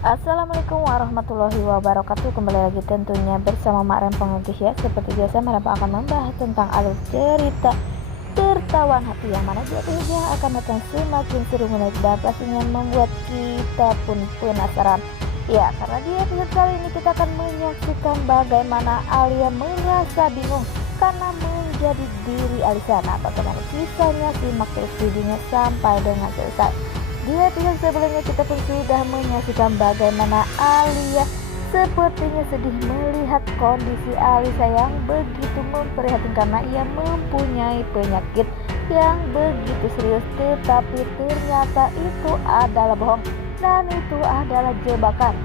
Assalamualaikum warahmatullahi wabarakatuh. Kembali lagi tentunya bersama Mak Rempong guys ya. Seperti biasa Mak Rempong akan membahas tentang alur cerita tertawan hati yang mana jadinya akan datang semakin seru menarik dan pastinya membuat kita pun penasaran. Ya, karena di episode kali ini kita akan menyaksikan bagaimana Alia merasa bingung karena menjadi diri Alisa. Nah, bagaimana kisahnya, simak terus videonya sampai dengan selesai. Di episode sebelumnya kita pun sudah menyaksikan bagaimana Alia sepertinya sedih melihat kondisi Alisa yang begitu memprihatinkan karena ia mempunyai penyakit yang begitu serius, tetapi ternyata itu adalah bohong dan itu adalah jebakan.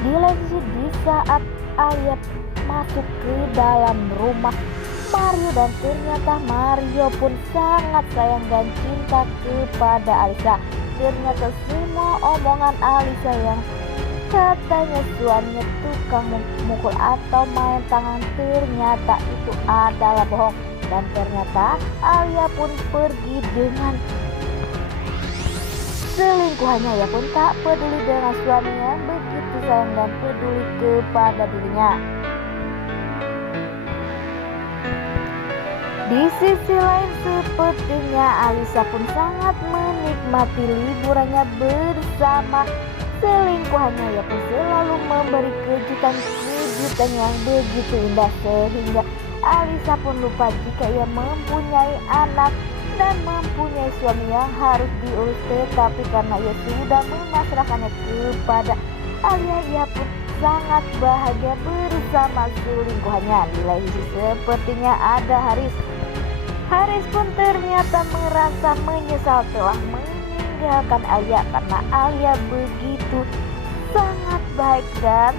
Di lain di saat Alia masuk ke dalam rumah Mario dan ternyata Mario pun sangat sayang dan cinta kepada Alisa. Ternyata semua omongan Alisa yang katanya suaminya tukang memukul atau main tangan ternyata itu adalah bohong. Dan ternyata Alia pun pergi dengan selingkuhannya. Ia pun tak peduli dengan suaminya, begitu sayang dan peduli kepada dirinya. Di sisi lain sepertinya Alisa pun sangat menikmati liburannya bersama selingkuhannya. Ia pun selalu memberi kejutan-kejutan yang begitu indah sehingga Alisa pun lupa jika ia mempunyai anak dan mempunyai suami yang harus diurus, tetapi karena ia sudah memasrahkannya kepada Alia, ia pun sangat bahagia bersama selingkuhannya. Di lain sisi sepertinya ada Haris pun ternyata merasa menyesal telah meninggalkan Alia karena Alia begitu sangat baik dan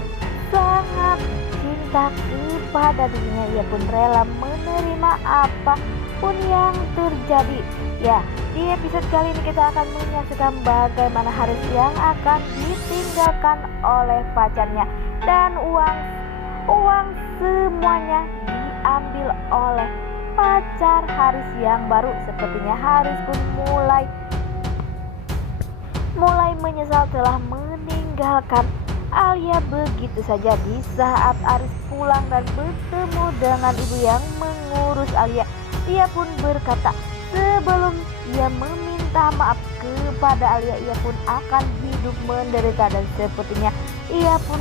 sangat cinta kepada dirinya. Ia pun rela menerima apapun yang terjadi. Ya, di episode kali ini kita akan menyaksikan bagaimana Haris yang akan ditinggalkan oleh pacarnya dan uang semuanya diambil oleh pacar Haris yang baru. Sepertinya Haris pun mulai menyesal telah meninggalkan Alia begitu saja. Di saat Haris pulang dan bertemu dengan ibu yang mengurus Alia, ia pun berkata sebelum ia meminta maaf kepada Alia, ia pun akan hidup menderita dan sepertinya ia pun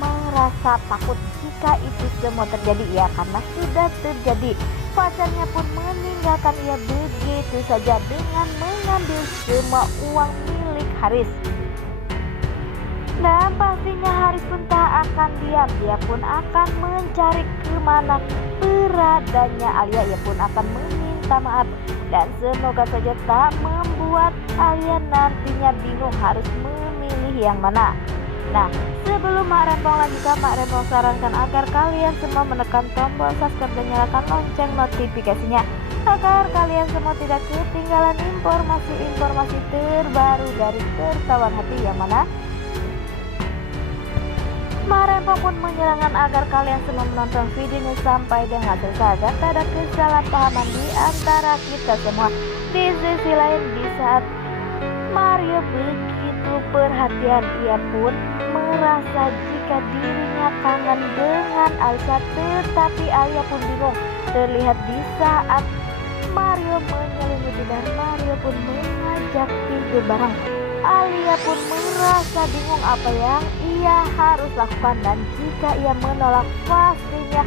merasa takut jika itu semua terjadi. Ya, karena sudah terjadi. Pacarnya pun meninggalkan ia begitu saja dengan mengambil semua uang milik Haris. Dan pastinya Haris pun tak akan diam. Dia pun akan mencari kemana beradanya Alia. Ia pun akan meminta maaf dan semoga saja tak membuat Alia nantinya bingung harus memilih yang mana. Nah, sebelum Mak Rempong lanjutkan, Mak Rempong sarankan agar kalian semua menekan tombol subscribe dan nyalakan lonceng notifikasinya agar kalian semua tidak ketinggalan informasi-informasi terbaru dari tertawan hati yang mana Mak Rempong pun menyarankan agar kalian semua menonton videonya sampai dengan selesai agar tak ada kesalahpahaman di antara kita semua. Di sisi lain, di saat Mario begitu perhatian, ia pun merasa jika dirinya kangen dengan Alisa, tetapi Alia pun bingung. Terlihat di saat Mario menyelimuti dan Mario pun mengajak tidur bareng, Alia pun merasa bingung apa yang ia harus lakukan, dan jika ia menolak pastinya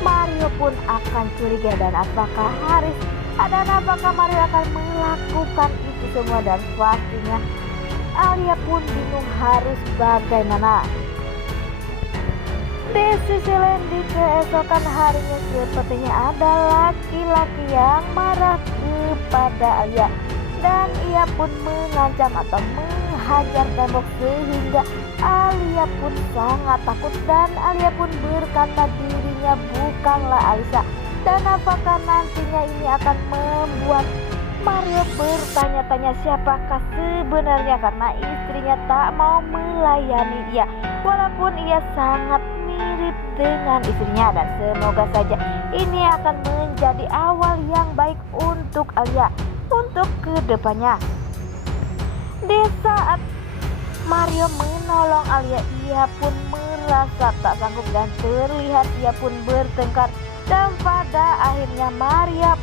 Mario pun akan curiga dan apakah Mario akan melakukan itu semua, dan pastinya Alia pun bingung harus bagaimana. Di sisi lain di keesokan harinya sepertinya ada laki-laki yang marah kepada Alia dan ia pun mengancam atau menghajar tembok sehingga Alia pun sangat takut dan Alia pun berkata dirinya bukanlah Alisa. Dan apakah nantinya ini akan membuat Mario bertanya-tanya siapakah sebenarnya karena istrinya tak mau melayani dia walaupun ia sangat mirip dengan istrinya. Dan semoga saja ini akan menjadi awal yang baik untuk Alia untuk kedepannya. Di saat Mario menolong Alia. Ia pun merasa tak sanggup dan terlihat ia pun bertengkar. Dan pada akhirnya Mario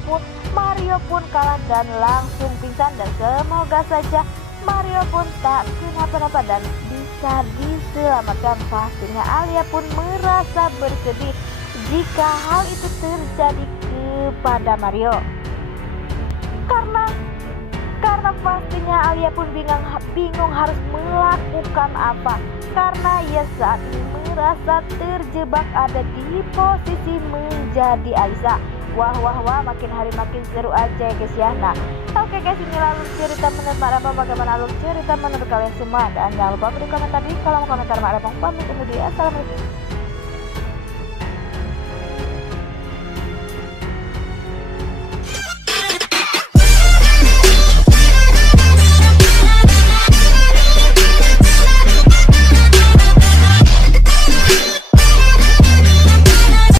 pun kalah dan langsung pingsan. Dan semoga saja Mario pun tak kenapa-napa dan bisa diselamatkan. Pastinya Alia pun merasa bersedih jika hal itu terjadi kepada Mario. Karena pastinya Alia pun bingung harus melakukan apa. Karena ia saat ini merasa terjebak ada di posisi menjadi Aisyah. Wah, makin hari makin seru aja ya guys ya. Nah, oke guys, ini alur cerita menurut Mak Rempong. Bagaimana alur cerita menurut kalian semua? Dan jangan lupa beri komentar di kolom komentar. Mak Rempong pamit undur diri. Assalamualaikum.